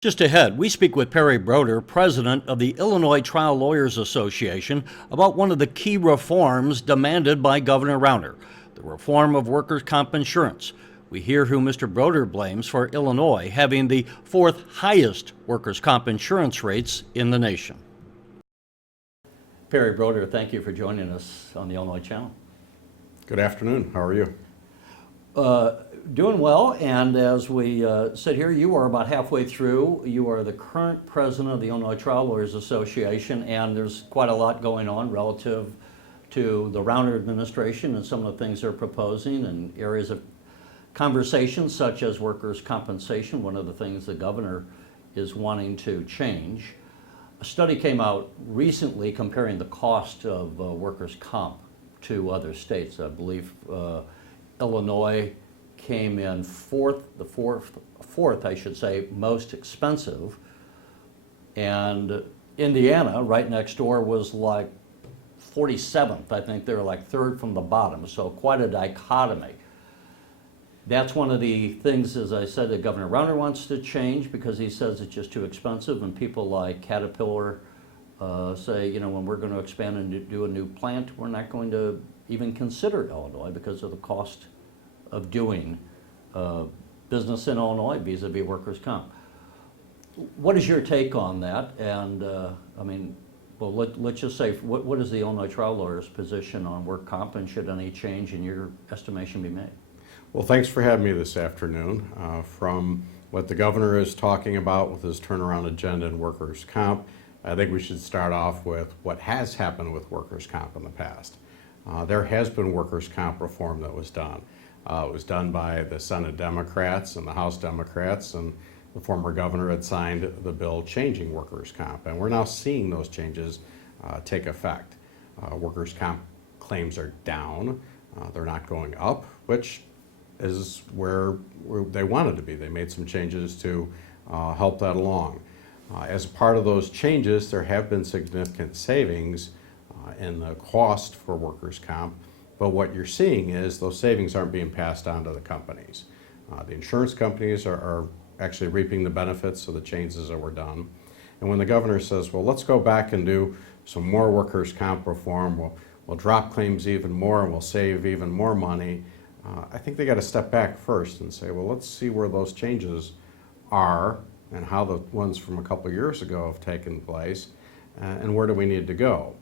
Just ahead, we speak with Perry Browder, president of the Illinois Trial Lawyers Association, about one of the key reforms demanded by Governor Rauner, the reform of workers' comp insurance. We hear who Mr. Browder blames for Illinois having the fourth highest workers' comp insurance rates in the nation. Perry Browder, thank you for joining us on the Illinois Channel. Good afternoon. How are you? Doing well, and as we sit here, you are about halfway through. You are the current president of the Illinois Trial Lawyers Association, and there's quite a lot going on relative to the Rauner administration and some of the things they're proposing and areas of conversation such as workers' compensation, one of the things the governor is wanting to change. A study came out recently comparing the cost of workers' comp to other states. I believe Illinois came in fourth, I should say, most expensive, and Indiana, right next door, was like 47th. I think they were like third from the bottom, so quite a dichotomy. That's one of the things, as I said, that Governor Rauner wants to change because he says it's just too expensive, and people like Caterpillar say, you know, when we're going to expand and do a new plant, we're not going to even consider Illinois because of the cost of doing business in Illinois vis-a-vis workers' comp. What is your take on that? And I mean, well, let's just say, what is the Illinois Trial Lawyers' position on work comp, and should any change in your estimation be made? Well, thanks for having me this afternoon. From what the governor is talking about with his turnaround agenda in workers' comp, I think we should start off with what has happened with workers' comp in the past. There has been workers' comp reform that was done. It was done by the Senate Democrats and the House Democrats, and the former governor had signed the bill changing workers' comp, and we're now seeing those changes take effect. Workers' comp claims are down. They're not going up, which is where they wanted to be. They made some changes to help that along. As part of those changes, there have been significant savings in the cost for workers' comp, but what you're seeing is those savings aren't being passed on to the companies. The insurance companies are actually reaping the benefits of the changes that were done. And when the governor says, well, let's go back and do some more workers' comp reform, we'll drop claims even more and we'll save even more money, I think they got to step back first and say, well, let's see where those changes are and how the ones from a couple of years ago have taken place, and where do we need to go.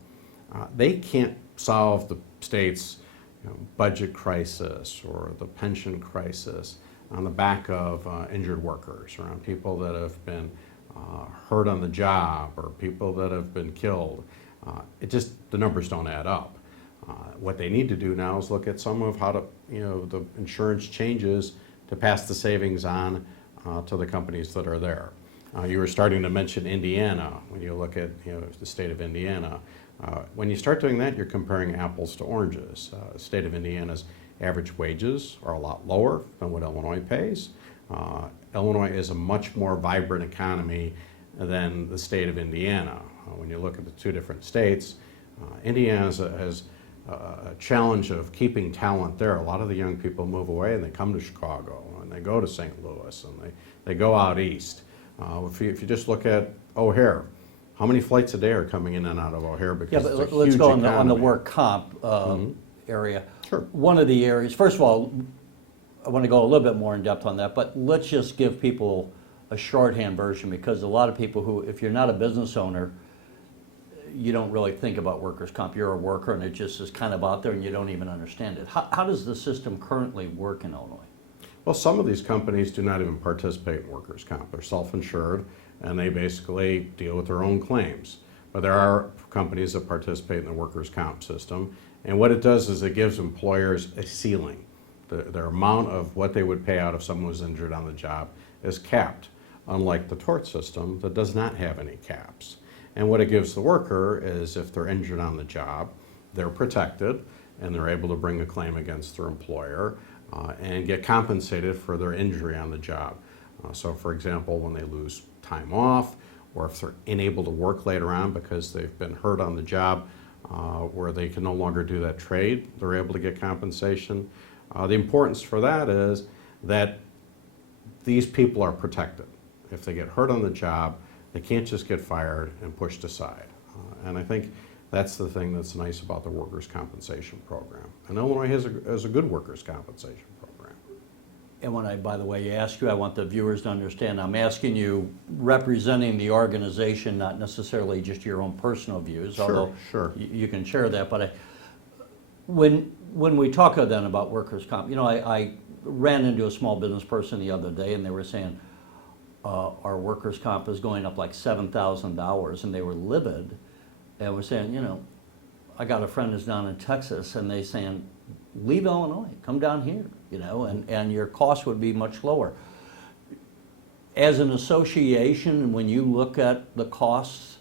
They can't solve the state's budget crisis or the pension crisis on the back of injured workers or on people that have been hurt on the job or people that have been killed. The numbers don't add up. What they need to do now is look at some of how to, the insurance changes to pass the savings on to the companies that are there. You were starting to mention Indiana. When you look at the state of Indiana, when you start doing that, you're comparing apples to oranges. The state of Indiana's average wages are a lot lower than what Illinois pays. Illinois is a much more vibrant economy than the state of Indiana. When you look at the two different states, Indiana has a challenge of keeping talent there. A lot of the young people move away and they come to Chicago and they go to St. Louis and they go out east. If you just look at O'Hare, how many flights a day are coming in and out of O'Hare? Because yeah, but it's a let's huge go economy. on the work comp area. Sure. One of the areas, first of all, I want to go a little bit more in depth on that, but let's just give people a shorthand version, because a lot of people who, if you're not a business owner, you don't really think about workers' comp. You're a worker and it just is kind of out there and you don't even understand it. How does the system currently work in Illinois? Well, some of these companies do not even participate in workers' comp. They're self-insured and they basically deal with their own claims. But there are companies that participate in the workers' comp system, and what it does is it gives employers a ceiling. Their amount of what they would pay out if someone was injured on the job is capped, unlike the tort system that does not have any caps. And what it gives the worker is if they're injured on the job, they're protected and they're able to bring a claim against their employer and get compensated for their injury on the job. So for example, when they lose time off, or if they're unable to work later on because they've been hurt on the job where they can no longer do that trade, they're able to get compensation. The importance for that is that these people are protected. If they get hurt on the job, they can't just get fired and pushed aside. And I think that's the thing that's nice about the workers' compensation program. And Illinois has a good workers' compensation program. And when I, by the way, ask you, I want the viewers to understand, I'm asking you representing the organization, not necessarily just your own personal views, although Sure. you can share that. But when we talk then about workers' comp, I ran into a small business person the other day, and they were saying our workers' comp is going up like $7,000, and they were livid. And we're saying, I got a friend who's down in Texas, and they saying, leave Illinois, come down here, and your cost would be much lower. As an association, when you look at the costs,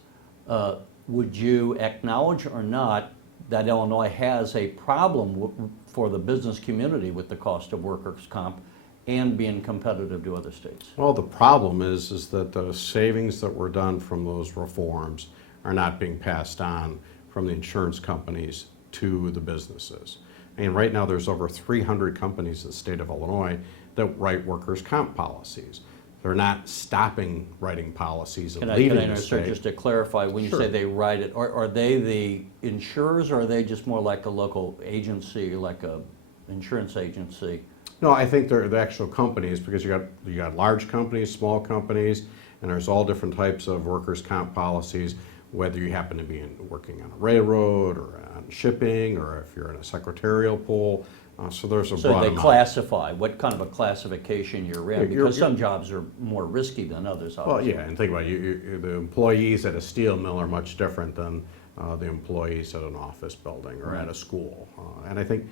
would you acknowledge or not that Illinois has a problem for the business community with the cost of workers' comp and being competitive to other states? Well, the problem is that the savings that were done from those reforms are not being passed on from the insurance companies to the businesses. And right now there's over 300 companies in the state of Illinois that write workers' comp policies. They're not stopping writing policies and leaving Can I the state. just to clarify, when you Sure. say they write it, are they the insurers, or are they just more like a local agency, like a insurance agency? No, I think they're the actual companies, because you got large companies, small companies, and there's all different types of workers' comp policies, whether you happen to be working on a railroad or on shipping, or if you're in a secretarial pool. So there's a So broad they amount. classify what kind of a classification you're in, You're- because some jobs are more risky than others, Well, obviously. yeah, and think about it, the employees at a steel mill are much different than the employees at an office building or at a school. And I think,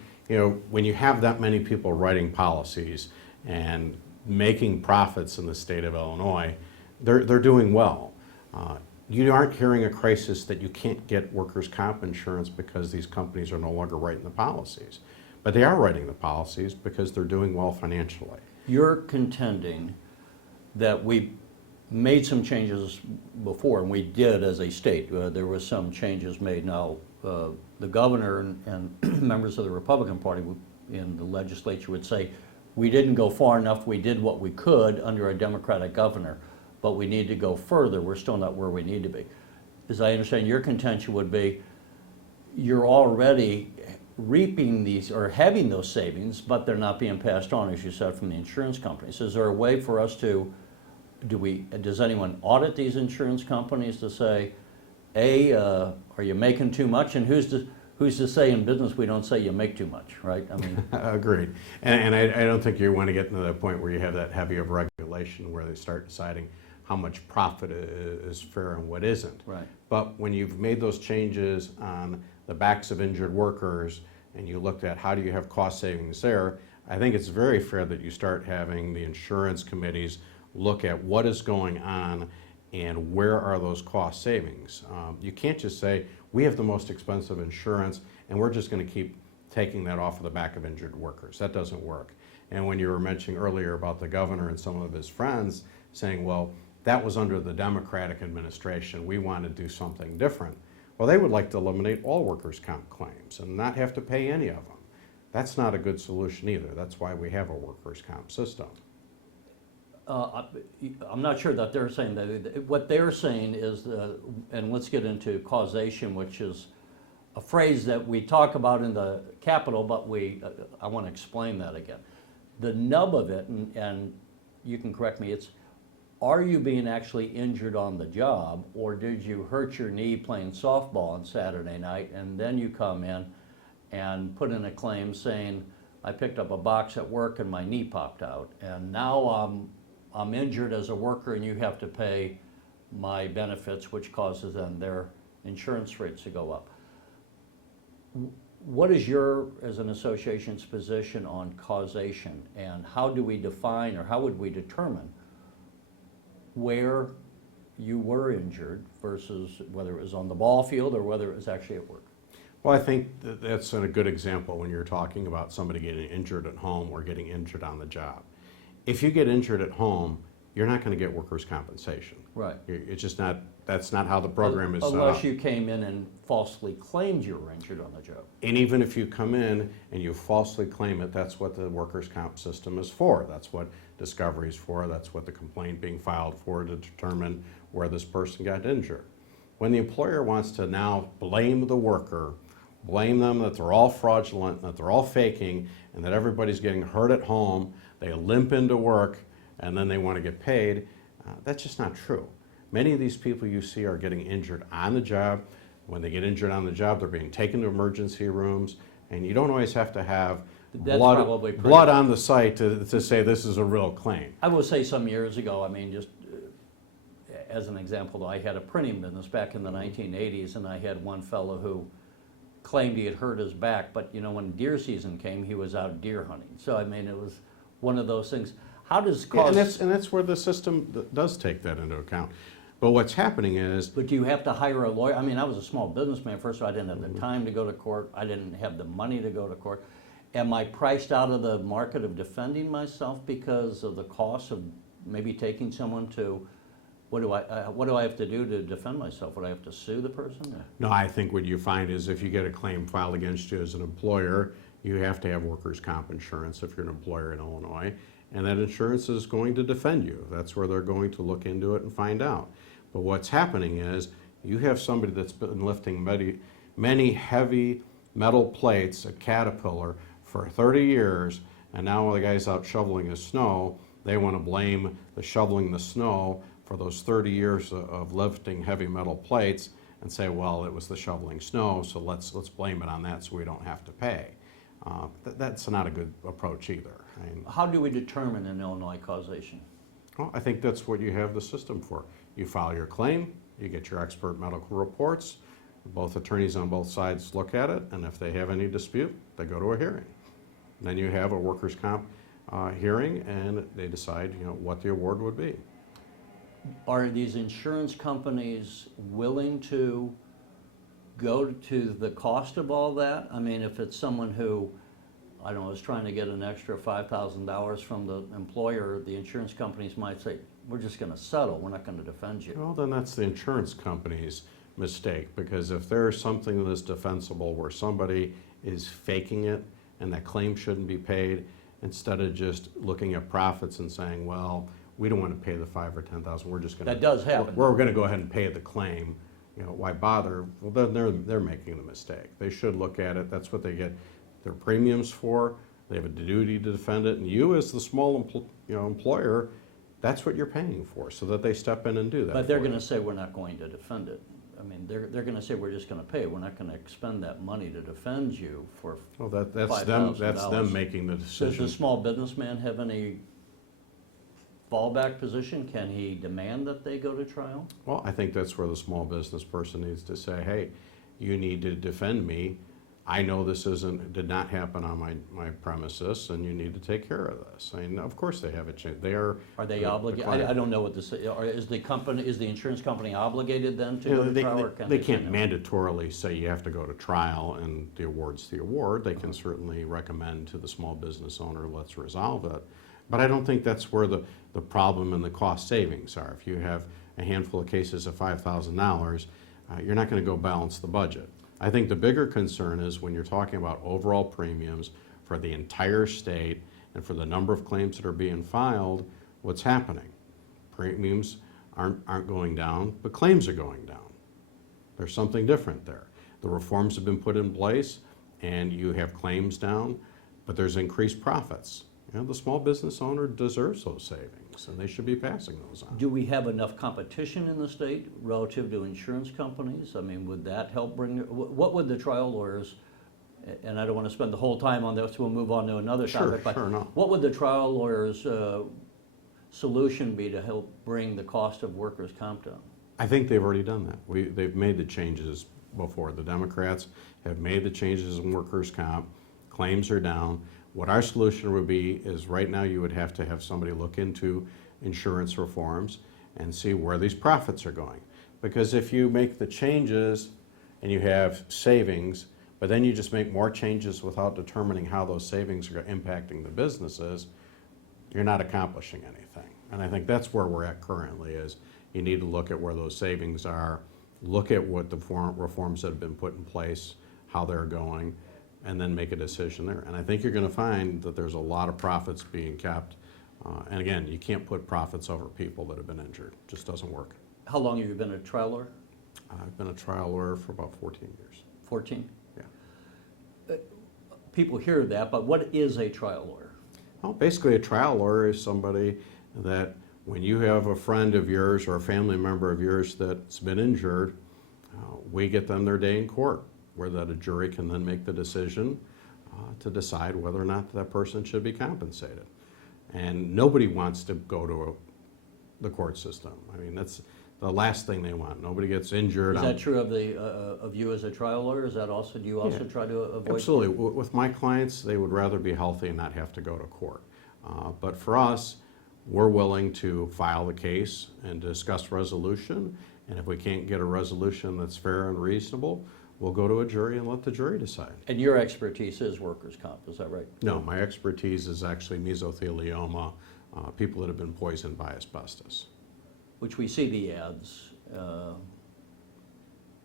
when you have that many people writing policies and making profits in the state of Illinois, they're doing well. You aren't hearing a crisis that you can't get workers' comp insurance because these companies are no longer writing the policies. But they are writing the policies because they're doing well financially. You're contending that we made some changes before, and we did as a state. There was some changes made. Now, the governor and members of the Republican Party in the legislature would say, we didn't go far enough, we did what we could under a Democratic governor, but we need to go further, we're still not where we need to be. As I understand, your contention would be, you're already reaping these, or having those savings, but they're not being passed on, as you said, from the insurance companies. Is there a way for us to, does anyone audit these insurance companies to say, are you making too much? And who's to say in business we don't say you make too much, right? I mean, Agreed. And I don't think you want to get to the point where you have that heavy of regulation where they start deciding how much profit is fair and what isn't. Right. But when you've made those changes on the backs of injured workers and you looked at how do you have cost savings there, I think it's very fair that you start having the insurance committees look at what is going on and where are those cost savings. You can't just say, we have the most expensive insurance and we're just going to keep taking that off of the back of injured workers. That doesn't work. And when you were mentioning earlier about the governor and some of his friends saying, well, that was under the Democratic administration, we want to do something different. Well, they would like to eliminate all workers' comp claims and not have to pay any of them. That's not a good solution either. That's why we have a workers' comp system. I'm not sure that they're saying that. What they're saying is, and let's get into causation, which is a phrase that we talk about in the Capitol, but I want to explain that again. The nub of it, and you can correct me, it's, are you being actually injured on the job, or did you hurt your knee playing softball on Saturday night, and then you come in and put in a claim saying, I picked up a box at work and my knee popped out, and now I'm injured as a worker and you have to pay my benefits, which causes then their insurance rates to go up. What is your, as an association's position on causation, and how do we define, or how would we determine where you were injured versus whether it was on the ball field or whether it was actually at work? Well, I think that's a good example when you're talking about somebody getting injured at home or getting injured on the job. If you get injured at home, you're not going to get workers' compensation. Right. It's just not, that's not how the program is set up. Unless you came in and falsely claimed you were injured on the job. And even if you come in and you falsely claim it, that's what the workers' comp system is for. That's what discovery is for. That's what the complaint being filed for, to determine where this person got injured. When the employer wants to now blame the worker, blame them that they're all fraudulent, that they're all faking, and that everybody's getting hurt at home, they limp into work, and then they want to get paid, that's just not true. Many of these people you see are getting injured on the job. When they get injured on the job, they're being taken to emergency rooms, and you don't always have to have blood on the site to say this is a real claim. I will say some years ago, I mean, just as an example, I had a printing business back in the 1980s, and I had one fellow who claimed he had hurt his back, but you know, when deer season came, he was out deer hunting. So I mean, it was one of those things. How does cost? Yeah, and that's where the system does take that into account. But what's happening is... But do you have to hire a lawyer? I mean, I was a small businessman first, so I didn't have the time to go to court. I didn't have the money to go to court. Am I priced out of the market of defending myself because of the cost of maybe taking someone to... What do I have to do to defend myself? Would I have to sue the person? No, I think what you find is if you get a claim filed against you as an employer, you have to have workers' comp insurance if you're an employer in Illinois, and that insurance is going to defend you. That's where they're going to look into it and find out. But what's happening is you have somebody that's been lifting many heavy metal plates at Caterpillar for 30 years, and now while the guy's out shoveling his snow, they want to blame the shoveling the snow for those 30 years of lifting heavy metal plates and say, well, it was the shoveling snow, so let's blame it on that so we don't have to pay. That's not a good approach either. I mean, how do we determine in Illinois causation? Well, I think that's what you have the system for. You file your claim, you get your expert medical reports, both attorneys on both sides look at it, and if they have any dispute, they go to a hearing. And then you have a workers' comp hearing, and they decide, you know, what the award would be. Are these insurance companies willing to go to the cost of all that? I mean, if it's someone who, I don't know, is trying to get an extra $5,000 from the employer, the insurance companies might say, we're just going to settle, we're not going to defend you. Well, then that's the insurance company's mistake, because if there's something that's defensible where somebody is faking it and that claim shouldn't be paid, instead of just looking at profits and saying, well, we don't want to pay the $5,000 or $10,000. We're just going to. That does happen. We're going to go ahead and pay the claim. You know, why bother? Well, then they're making the mistake. They should look at it. That's what they get their premiums for. They have a duty to defend it, and you, as the small employer, that's what you're paying for, so that they step in and do that. But they're going to say we're not going to defend it. I mean, they're going to say we're just going to pay. We're not going to expend that money to defend you for. Well, that's them. That's them making the decision. Does the small businessman have any fallback position? Can he demand that they go to trial? Well, I think that's where the small business person needs to say, hey, you need to defend me. I know this did not happen on my premises, and you need to take care of this. I mean, of course they have a chance. Are they obligated? I don't know what this is. Is the insurance company obligated then to go to trial? Or they can't mandatorily say you have to go to trial and the award's the award. They can certainly recommend to the small business owner, let's resolve it. But I don't think that's where the problem and the cost savings are. If you have a handful of cases of $5,000, you're not going to go balance the budget. I think the bigger concern is when you're talking about overall premiums for the entire state and for the number of claims that are being filed, what's happening? Premiums aren't going down, but claims are going down. There's something different there. The reforms have been put in place, and you have claims down, but there's increased profits. You know, the small business owner deserves those savings, and they should be passing those on. Do we have enough competition in the state relative to insurance companies? I mean, would that help bring, what would the trial lawyers, and I don't want to spend the whole time on this, we'll move on to another topic, but no. What would the trial lawyers' solution be to help bring the cost of workers' comp down? I think they've already done that. They've made the changes before. The Democrats have made the changes in workers' comp. Claims are down. What our solution would be is right now you would have to have somebody look into insurance reforms and see where these profits are going. Because if you make the changes and you have savings, but then you just make more changes without determining how those savings are impacting the businesses, you're not accomplishing anything. And I think that's where we're at currently, is you need to look at where those savings are, look at what the reforms that have been put in place, how they're going, and then make a decision there. And I think you're going to find that there's a lot of profits being kept And again, you can't put profits over people that have been injured. It just doesn't work. How long have you been a trial lawyer? I've been a trial lawyer for about 14 years. 14? Yeah. People hear that, but what is a trial lawyer? Well, basically, a trial lawyer is somebody that when you have a friend of yours or a family member of yours that's been injured, we get them their day in court, where that a jury can then make the decision to decide whether or not that person should be compensated. And nobody wants to go to the court system. I mean, that's the last thing they want. Nobody gets injured. Is that true of you as a trial lawyer? Is that also, do you also try to avoid? Absolutely. With my clients, they would rather be healthy and not have to go to court. But for us, we're willing to file the case and discuss resolution. And if we can't get a resolution that's fair and reasonable, we'll go to a jury and let the jury decide. And your expertise is workers' comp, is that right? No, my expertise is actually mesothelioma, people that have been poisoned by asbestos. Which we see the ads.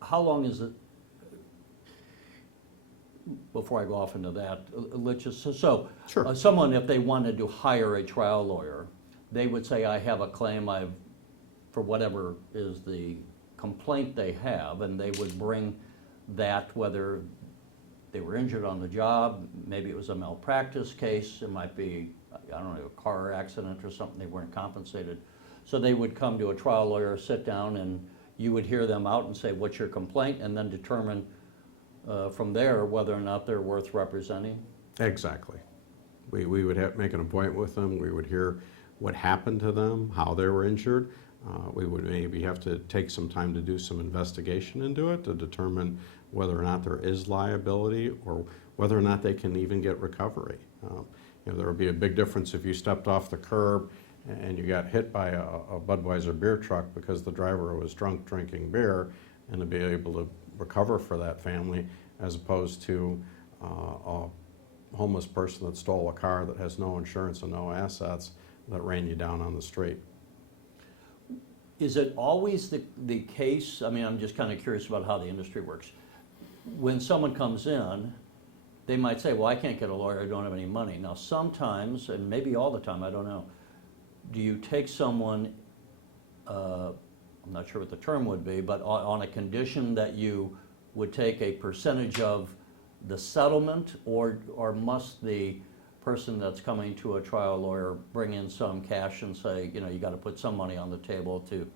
How long is it, before I go off into that, let's just, so Sure. someone, if they wanted to hire a trial lawyer, they would say, I have a claim, for whatever is the complaint they have, and they would bring that, whether they were injured on the job, maybe it was a malpractice case, it might be, I don't know, a car accident or something, they weren't compensated. So they would come to a trial lawyer, sit down, and you would hear them out and say, what's your complaint? And then determine from there whether or not they're worth representing? Exactly. We would make an appointment with them. We would hear what happened to them, how they were injured. We would maybe have to take some time to do some investigation into it to determine whether or not there is liability or whether or not they can even get recovery. There would be a big difference if you stepped off the curb and you got hit by a Budweiser beer truck because the driver was drunk drinking beer, and to be able to recover for that family, as opposed to a homeless person that stole a car that has no insurance and no assets that ran you down on the street. Is it always the case, I mean, I'm just kind of curious about how the industry works. When someone comes in, they might say, well, I can't get a lawyer, I don't have any money. Now sometimes, and maybe all the time, I don't know, do you take someone, I'm not sure what the term would be, but on a condition that you would take a percentage of the settlement, or must the person that's coming to a trial lawyer bring in some cash and say, you got to put some money on the table to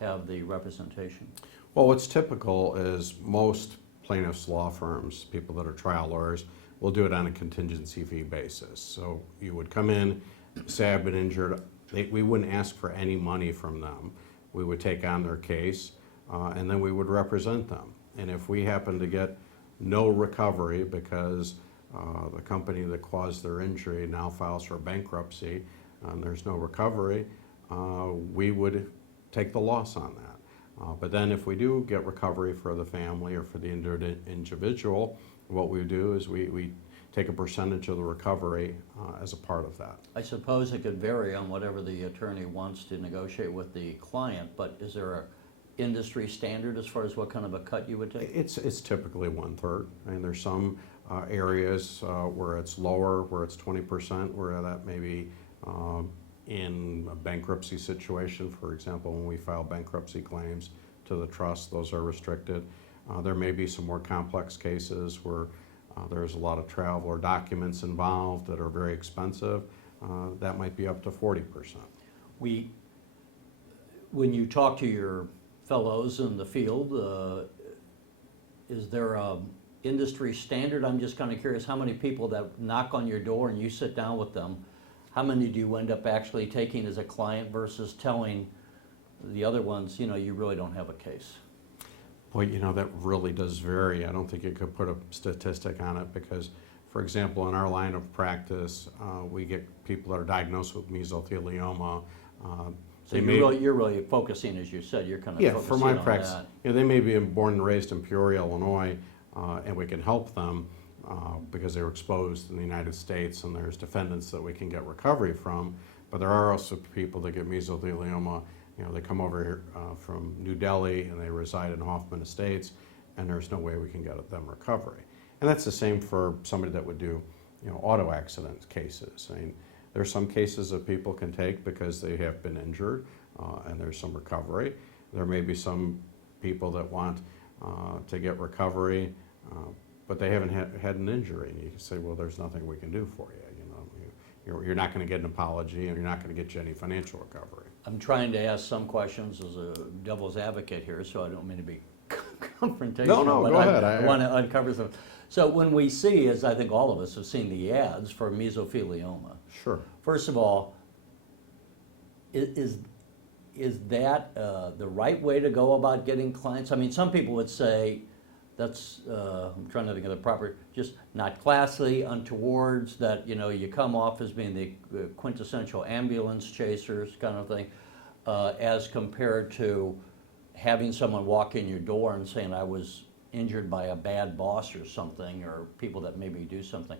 have the representation? Well, what's typical is most plaintiffs' law firms, people that are trial lawyers, will do it on a contingency fee basis. So you would come in, say I've been injured, we wouldn't ask for any money from them. We would take on their case, and then we would represent them. And if we happen to get no recovery because the company that caused their injury now files for bankruptcy and there's no recovery, we would take the loss on that. But then if we do get recovery for the family or for the injured individual, what we do is we take a percentage of the recovery as a part of that. I suppose it could vary on whatever the attorney wants to negotiate with the client, but is there a industry standard as far as what kind of a cut you would take? It's typically 1/3. I mean, there's some areas where it's lower, where it's 20%, where that may be in a bankruptcy situation. For example, when we file bankruptcy claims to the trust, those are restricted. There may be some more complex cases where there's a lot of travel or documents involved that are very expensive. That might be up to 40%. When you talk to your fellows in the field, is there a industry standard? I'm just kind of curious, how many people that knock on your door and you sit down with them, how many do you end up actually taking as a client versus telling the other ones, you really don't have a case? Well, that really does vary. I don't think you could put a statistic on it because, for example, in our line of practice, we get people that are diagnosed with mesothelioma. So you're really focusing, as you said, you're kind of focusing for my on practice, that. they may be born and raised in Peoria, Illinois, and we can help them because they were exposed in the United States, and there's defendants that we can get recovery from. But there are also people that get mesothelioma. They come over here from New Delhi and they reside in Hoffman Estates, and there's no way we can get them recovery. And that's the same for somebody that would do, auto accident cases. I mean, There's some cases that people can take because they have been injured and there's some recovery. There may be some people that want to get recovery, but they haven't had an injury. And you can say, well, there's nothing we can do for you. You're not going to get an apology, and you're not going to get you any financial recovery. I'm trying to ask some questions as a devil's advocate here, so I don't mean to be confrontational. No, but go ahead. I want to uncover some. So when we see, as I think all of us have seen the ads for mesothelioma, Sure. first of all, is that the right way to go about getting clients? I mean, some people would say that's, I'm trying to think of the proper, just not classy, untowards, that, you come off as being the quintessential ambulance chasers kind of thing, as compared to having someone walk in your door and saying, I was injured by a bad boss or something, or people that maybe do something.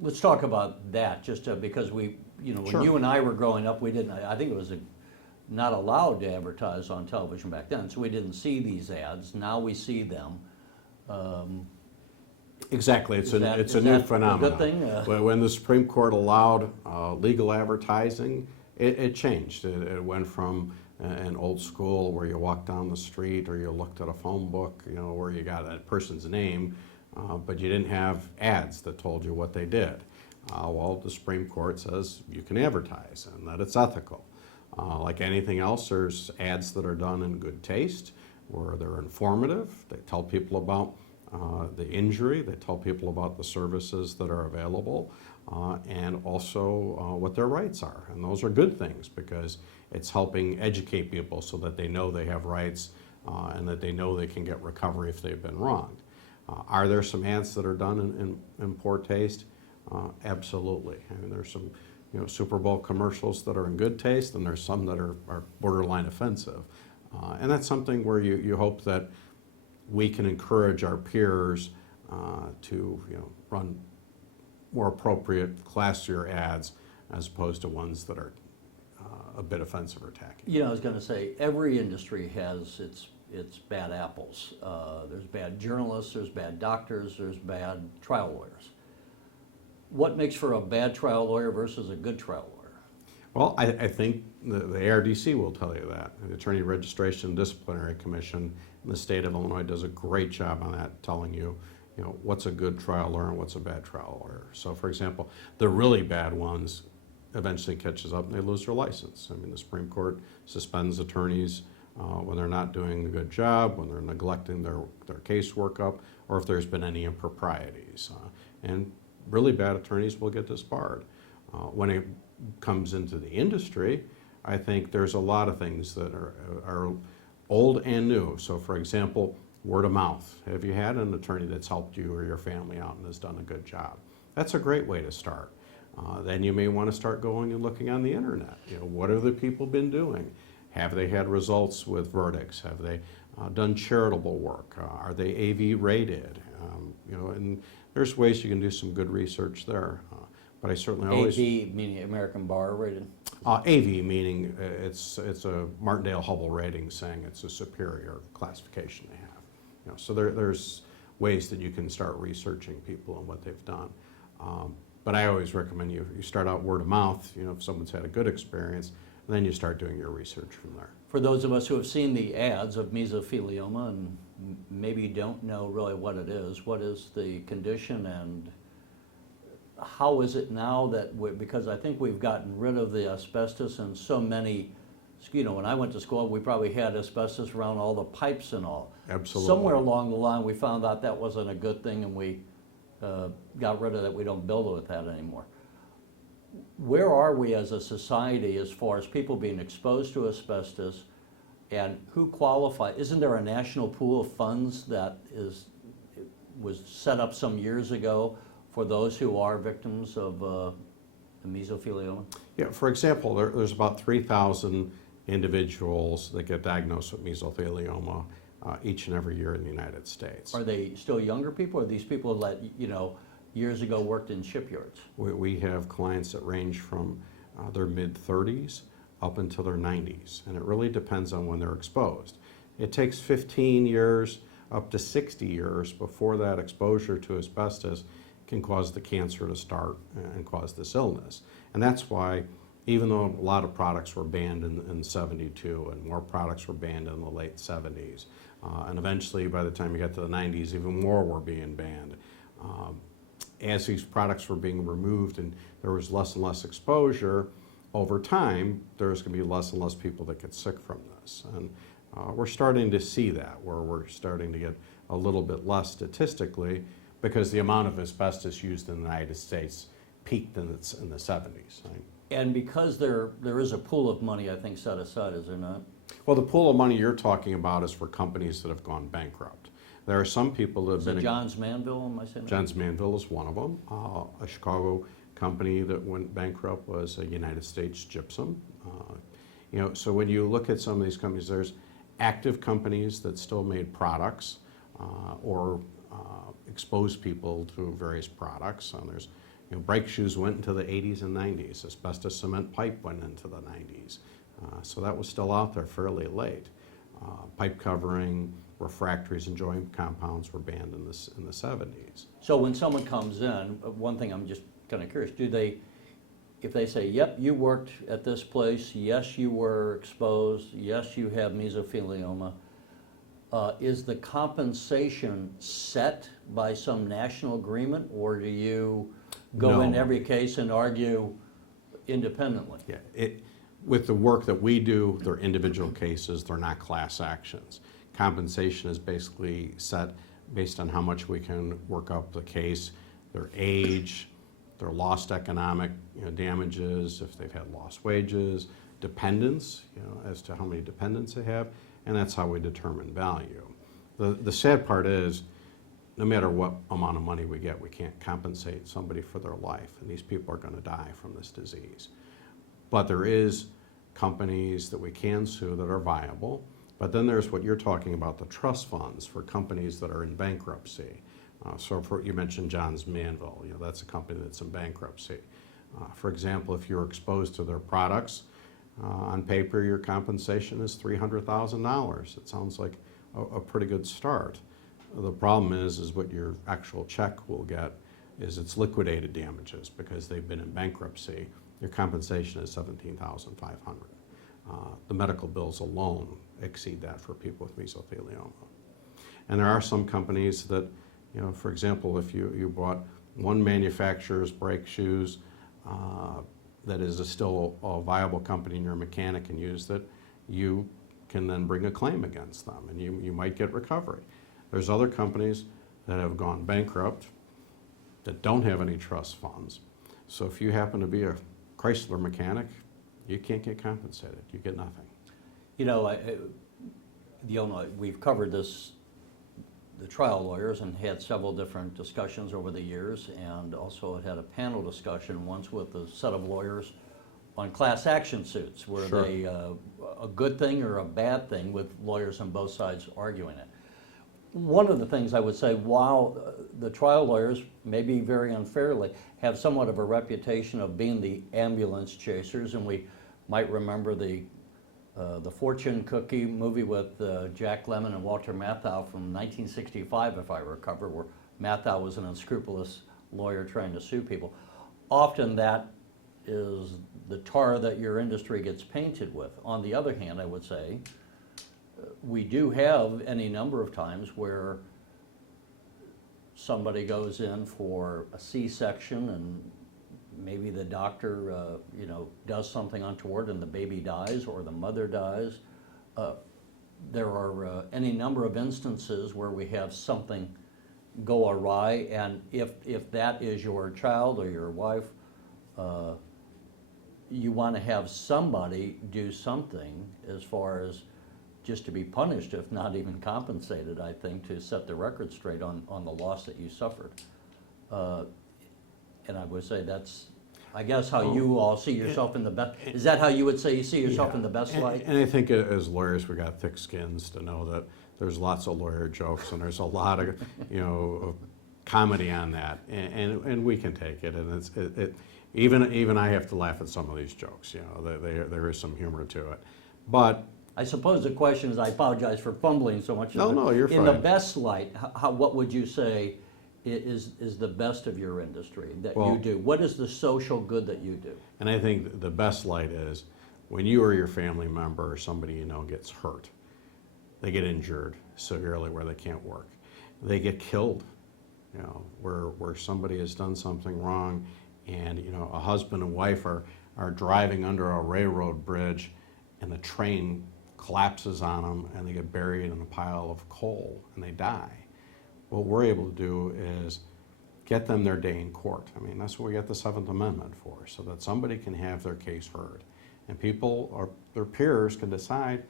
Let's talk about that, just because when Sure. you and I were growing up, we didn't, I think it was not allowed to advertise on television back then, so we didn't see these ads. Now we see them. Exactly, it's Is a that- it's is a new that a good phenomenon. thing? When the Supreme Court allowed legal advertising, it changed. It went from an old school where you walked down the street or you looked at a phone book, where you got a person's name, but you didn't have ads that told you what they did. Well, the Supreme Court says you can advertise and that it's ethical. Like anything else, there's ads that are done in good taste, where they're informative. They tell people about the injury, they tell people about the services that are available, and also what their rights are. And those are good things because it's helping educate people so that they know they have rights and that they know they can get recovery if they've been wronged. Are there some ads that are done in poor taste? Absolutely. I mean, there's some Super Bowl commercials that are in good taste, and there's some that are borderline offensive. And that's something where you hope that we can encourage our peers to run more appropriate, classier ads as opposed to ones that are a bit offensive or tacky. I was going to say, every industry has its bad apples. There's bad journalists, there's bad doctors, there's bad trial lawyers. What makes for a bad trial lawyer versus a good trial lawyer? Well, I think the ARDC will tell you that. The Attorney Registration and Disciplinary Commission in the state of Illinois does a great job on that, telling you, what's a good trial lawyer and what's a bad trial lawyer. So, for example, the really bad ones eventually catches up and they lose their license. I mean, the Supreme Court suspends attorneys when they're not doing a good job, when they're neglecting their case workup, or if there's been any improprieties. And really bad attorneys will get disbarred. When it comes into the industry, I think there's a lot of things that are old and new. So, for example, word of mouth. Have you had an attorney that's helped you or your family out and has done a good job? That's a great way to start. Then you may want to start going and looking on the internet. What have the people been doing? Have they had results with verdicts? Have they done charitable work? Are they AV rated? And there's ways you can do some good research there. But I certainly always... AV meaning American Bar Rated? AV meaning it's a Martindale-Hubbell rating saying it's a superior classification they have. So there's ways that you can start researching people and what they've done. But I always recommend you start out word of mouth, if someone's had a good experience, and then you start doing your research from there. For those of us who have seen the ads of mesothelioma and maybe don't know really what it is the condition and how is it now that because I think we've gotten rid of the asbestos and so many, when I went to school, we probably had asbestos around all the pipes and all. Absolutely. Somewhere along the line, we found out that wasn't a good thing and we got rid of that. We don't build with that anymore. Where are we as a society as far as people being exposed to asbestos and who qualify? Isn't there a national pool of funds that was set up some years ago for those who are victims of mesothelioma? Yeah, for example, there's about 3,000 individuals that get diagnosed with mesothelioma each and every year in the United States. Are they still younger people or are these people that, years ago worked in shipyards? We have clients that range from their mid-30s up until their 90s, and it really depends on when they're exposed. It takes 15 years up to 60 years before that exposure to asbestos can cause the cancer to start and cause this illness. And that's why, even though a lot of products were banned in 72 and more products were banned in the late 70s, and eventually by the time you got to the 90s, even more were being banned. As these products were being removed and there was less and less exposure, over time, there's going to be less and less people that get sick from this. And we're starting to see that, where we're starting to get a little bit less statistically, because the amount of asbestos used in the United States peaked in the 70s. Right? And because there is a pool of money, I think, set aside, is there not? Well, the pool of money you're talking about is for companies that have gone bankrupt. There are some people that have Is been... it Johns Manville, am I saying that? Johns Manville is one of them. A Chicago company that went bankrupt was a United States Gypsum. You know, so when you look at some of these companies, there's active companies that still made products or exposed people to various products. And there's, you know, brake shoes went into the 80s and 90s. Asbestos cement pipe went into the 90s. So that was still out there fairly late. Pipe covering, refractories and joint compounds were banned in the 70s. So when someone comes in, one thing I'm just kind of curious, do they, if they say, yep, you worked at this place, yes, you were exposed, yes, you have mesothelioma, is the compensation set by some national agreement, or do you go in No. every case and argue independently? Yeah, with the work that we do, they're individual cases, they're not class actions. Compensation is basically set based on how much we can work up the case, their age, their lost economic damages, if they've had lost wages, dependents, as to how many dependents they have, and that's how we determine value. The sad part is, no matter what amount of money we get, we can't compensate somebody for their life, and these people are going to die from this disease. But there is companies that we can sue that are viable, but then there's what you're talking about, the trust funds for companies that are in bankruptcy. So you mentioned Johns Manville, that's a company that's in bankruptcy. For example, if you're exposed to their products, on paper your compensation is $300,000. It sounds like a pretty good start. The problem is what your actual check will get is it's liquidated damages because they've been in bankruptcy. Your compensation is $17,500. The medical bills alone exceed that for people with mesothelioma. And there are some companies that, for example, if you bought one manufacturer's brake shoes that is still a viable company and you're a mechanic and used it, you can then bring a claim against them and you might get recovery. There's other companies that have gone bankrupt that don't have any trust funds. So if you happen to be a Chrysler mechanic, you can't get compensated. You get nothing. We've covered this, the trial lawyers, and had several different discussions over the years, and also had a panel discussion once with a set of lawyers on class action suits. Were Sure. they a good thing or a bad thing, with lawyers on both sides arguing it? One of the things I would say, while the trial lawyers, maybe very unfairly, have somewhat of a reputation of being the ambulance chasers, and we might remember the Fortune Cookie movie with Jack Lemmon and Walter Matthau from 1965, if I recover, where Matthau was an unscrupulous lawyer trying to sue people. Often that is the tar that your industry gets painted with. On the other hand, I would say, we do have any number of times where somebody goes in for a C-section and maybe the doctor does something untoward and the baby dies or the mother dies. There are any number of instances where we have something go awry, and if that is your child or your wife, you want to have somebody do something as far as just to be punished, if not even compensated, I think, to set the record straight on the loss that you suffered. And I would say that's, I guess, how you all see yourself in the best. Is that how you would say you see yourself in the best light? And I think as lawyers, we got thick skins to know that there's lots of lawyer jokes and there's a lot of, of comedy on that, and we can take it. And even I have to laugh at some of these jokes. There is some humor to it, but. I suppose the question is, I apologize for fumbling so much. No, you're fine. In the best light, what would you say is the best of your industry that Well- you do? What is the social good that you do? And I think the best light is when you or your family member or somebody you know gets hurt, they get injured severely where they can't work. They get killed, you know, where somebody has done something wrong, and you know, a husband and wife are driving under a railroad bridge and the train collapses on them and they get buried in a pile of coal and they die. What we're able to do is get them their day in court. I mean, that's what we got the Seventh Amendment for, so that somebody can have their case heard. And people, or their peers, can decide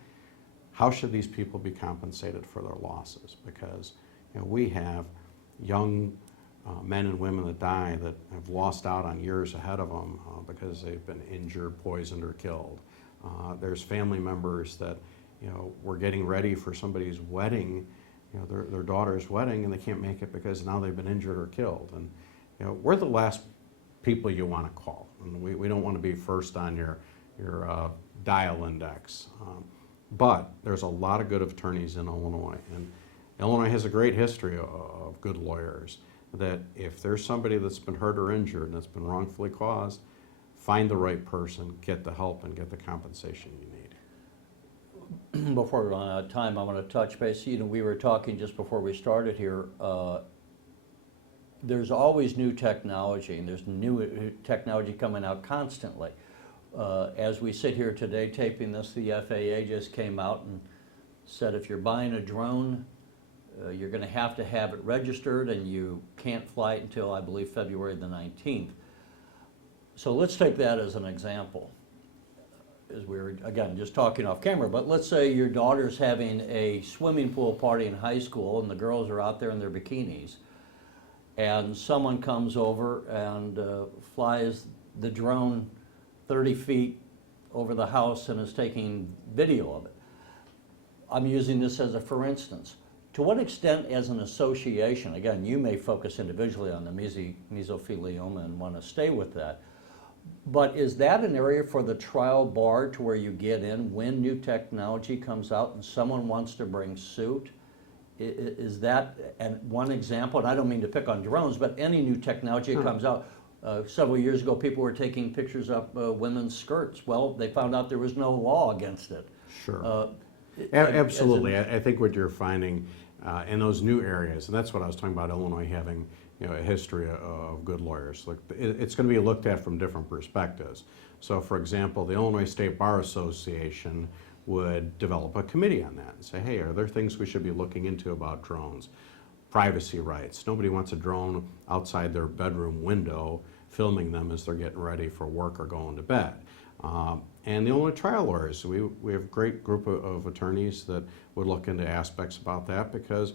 how should these people be compensated for their losses. Because you know, we have young men and women that die that have lost out on years ahead of them because they've been injured, poisoned, or killed. There's family members that, you know, we're getting ready for somebody's wedding, you know, their daughter's wedding, and they can't make it because now they've been injured or killed. And you know, we're the last people you want to call, and we don't want to be first on your dial index. But there's a lot of good attorneys in Illinois, and Illinois has a great history of good lawyers, that if there's somebody that's been hurt or injured and that's been wrongfully caused, find the right person, get the help, and get the compensation you need. Before we run out of time, I want to touch base. You know, we were talking just before we started here. There's always new technology, and there's new technology coming out constantly. As we sit here today taping this, the FAA just came out and said if you're buying a drone, you're going to have it registered, and you can't fly it until, I believe, February the 19th. So let's take that as an example. As we were, again, just talking off camera, but let's say your daughter's having a swimming pool party in high school, and the girls are out there in their bikinis, and someone comes over and flies the drone 30 feet over the house and is taking video of it. I'm using this as a for instance. To what extent, as an association, again, you may focus individually on the mesothelioma and want to stay with that, but is that an area for the trial bar to where you get in when new technology comes out and someone wants to bring suit? Is that one example? And I don't mean to pick on drones, but any new technology that comes out. Several years ago, people were taking pictures of women's skirts. Well, they found out there was no law against it. Sure. Absolutely. I think what you're finding in those new areas, and that's what I was talking about, Illinois having, you know, a history of good lawyers. Like, it's going to be looked at from different perspectives. So, for example, the Illinois State Bar Association would develop a committee on that and say, hey, are there things we should be looking into about drones? Privacy rights. Nobody wants a drone outside their bedroom window filming them as they're getting ready for work or going to bed. And the Illinois Trial Lawyers, we have a great group of attorneys that would look into aspects about that, because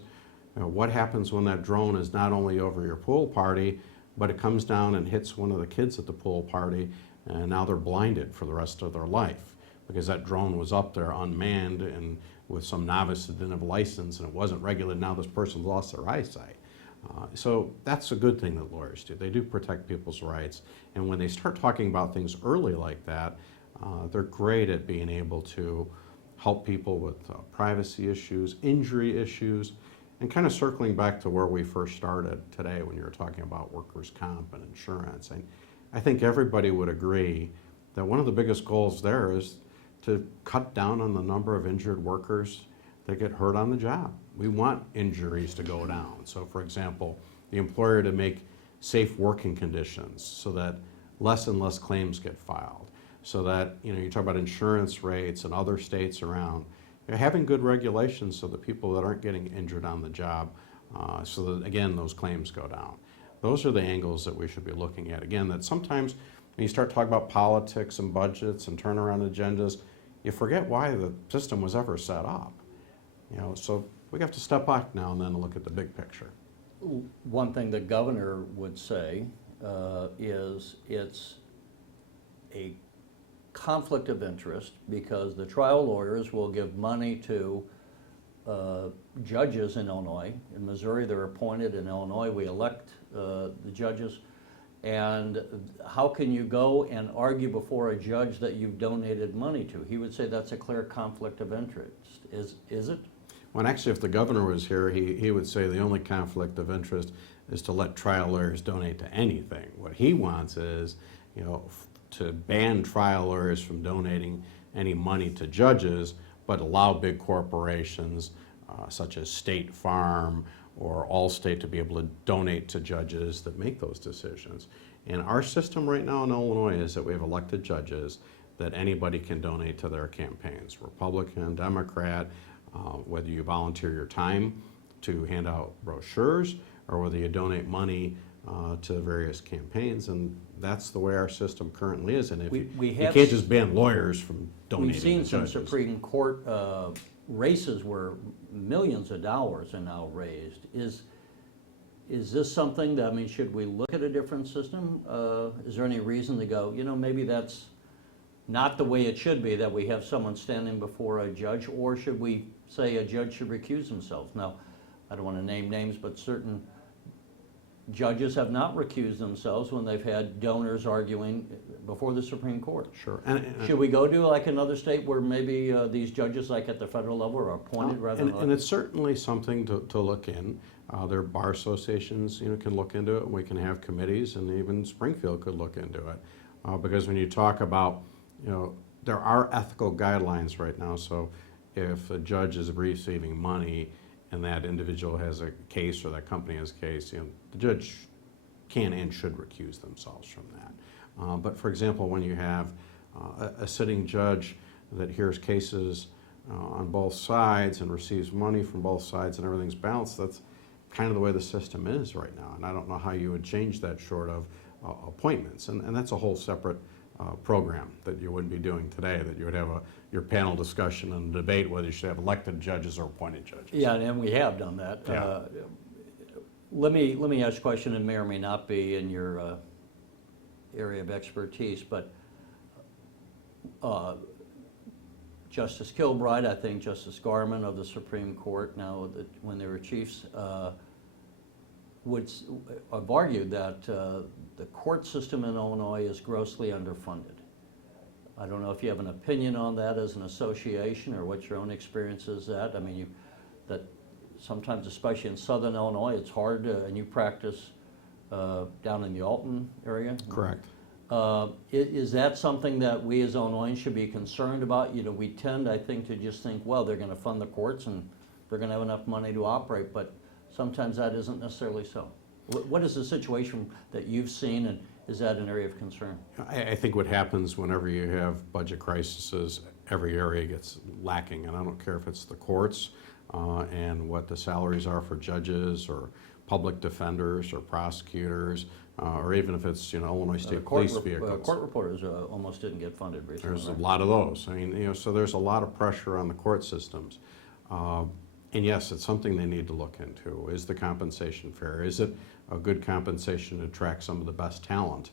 you know, what happens when that drone is not only over your pool party, but it comes down and hits one of the kids at the pool party, and now they're blinded for the rest of their life because that drone was up there unmanned and with some novice that didn't have a license and it wasn't regulated. Now this person's lost their eyesight. So that's a good thing that lawyers do. They do protect people's rights, and when they start talking about things early like that, they're great at being able to help people with privacy issues, injury issues, and kind of circling back to where we first started today when you were talking about workers' comp and insurance. And I think everybody would agree that one of the biggest goals there is to cut down on the number of injured workers that get hurt on the job. We want injuries to go down. So, for example, the employer to make safe working conditions so that less and less claims get filed. So that, you know, you talk about insurance rates and other states around, you're having good regulations so that people that aren't getting injured on the job, so that, again, those claims go down. Those are the angles that we should be looking at. Again, that sometimes when you start talking about politics and budgets and turnaround agendas, you forget why the system was ever set up. You know, so we have to step back now and then and look at the big picture. One thing the governor would say is it's a conflict of interest because the trial lawyers will give money to judges in Illinois. In Missouri, they're appointed. In Illinois, we elect the judges. And how can you go and argue before a judge that you've donated money to? He would say that's a clear conflict of interest. Is it? Well, actually, if the governor was here, he would say the only conflict of interest is to let trial lawyers donate to anything. What he wants is, to ban trial lawyers from donating any money to judges, but allow big corporations such as State Farm or Allstate to be able to donate to judges that make those decisions. And our system right now in Illinois is that we have elected judges that anybody can donate to their campaigns, Republican, Democrat, whether you volunteer your time to hand out brochures or whether you donate money to various campaigns, and that's the way our system currently is. And if you can't just ban lawyers from donating We've seen to some judges. Supreme Court races where millions of dollars are now raised. Is this something that, should we look at a different system? Is there any reason to go, maybe that's not the way it should be, that we have someone standing before a judge, or should we say a judge should recuse himself? Now, I don't want to name names, but certain judges have not recused themselves when they've had donors arguing before the Supreme Court. Sure. Should we go to like another state where maybe these judges, like at the federal level, are appointed rather than... And it's certainly something to look in. Their bar associations, can look into it, and we can have committees, and even Springfield could look into it. Because when you talk about, there are ethical guidelines right now, so if a judge is receiving money and that individual has a case or that company has a case, the judge can and should recuse themselves from that. But for example, when you have a sitting judge that hears cases on both sides and receives money from both sides and everything's balanced, that's kind of the way the system is right now. And I don't know how you would change that short of appointments. And that's a whole separate program that you wouldn't be doing today, that you would have your panel discussion and debate whether you should have elected judges or appointed judges. Yeah, and we have done that. Yeah. Let me ask a question that may or may not be in your area of expertise, but Justice Kilbride, I think Justice Garmon of the Supreme Court, now that when they were chiefs, have argued that the court system in Illinois is grossly underfunded. I don't know if you have an opinion on that as an association or what your own experience is that. That sometimes, especially in southern Illinois, it's hard and you practice down in the Alton area? Correct. Is that something that we as Illinoisans should be concerned about? We tend, I think, to just think, well, they're going to fund the courts and they're going to have enough money to operate, but sometimes that isn't necessarily so. What is the situation that you've seen, and is that an area of concern? I think what happens whenever you have budget crises, every area gets lacking, and I don't care if it's the courts and what the salaries are for judges or public defenders or prosecutors, or even if it's Illinois State Police vehicles. Court reporters almost didn't get funded recently. There's a lot of those. So there's a lot of pressure on the court systems. And yes, it's something they need to look into. Is the compensation fair? Is it a good compensation to attract some of the best talent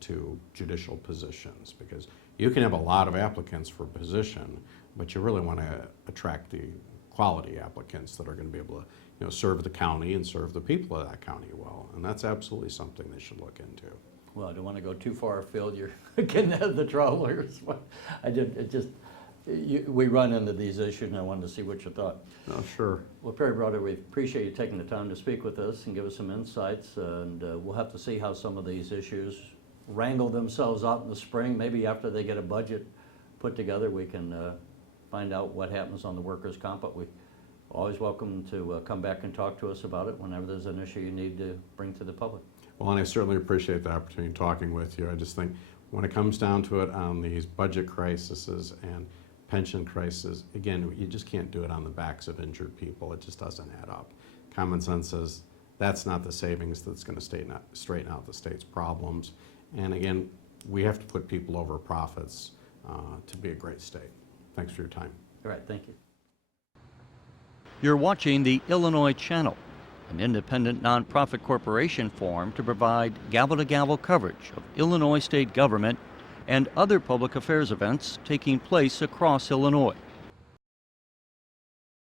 to judicial positions? Because you can have a lot of applicants for a position, but you really want to attract the quality applicants that are going to be able to serve the county and serve the people of that county well. And that's absolutely something they should look into. Well, I don't want to go too far afield. You're getting at the trial lawyers. We run into these issues, and I wanted to see what you thought. Oh, sure. Well, Perry Browder, we appreciate you taking the time to speak with us and give us some insights, and we'll have to see how some of these issues wrangle themselves out in the spring. Maybe after they get a budget put together, we can find out what happens on the workers' comp, but we always welcome to come back and talk to us about it whenever there's an issue you need to bring to the public. Well, and I certainly appreciate the opportunity of talking with you. I just think when it comes down to it on these budget crises and pension crisis, again, you just can't do it on the backs of injured people. It just doesn't add up. Common sense says that's not the savings that's going to straighten out the state's problems. And again, we have to put people over profits to be a great state. Thanks for your time. All right, thank you. You're watching the Illinois Channel, an independent nonprofit corporation formed to provide gavel-to-gavel coverage of Illinois state government and other public affairs events taking place across Illinois.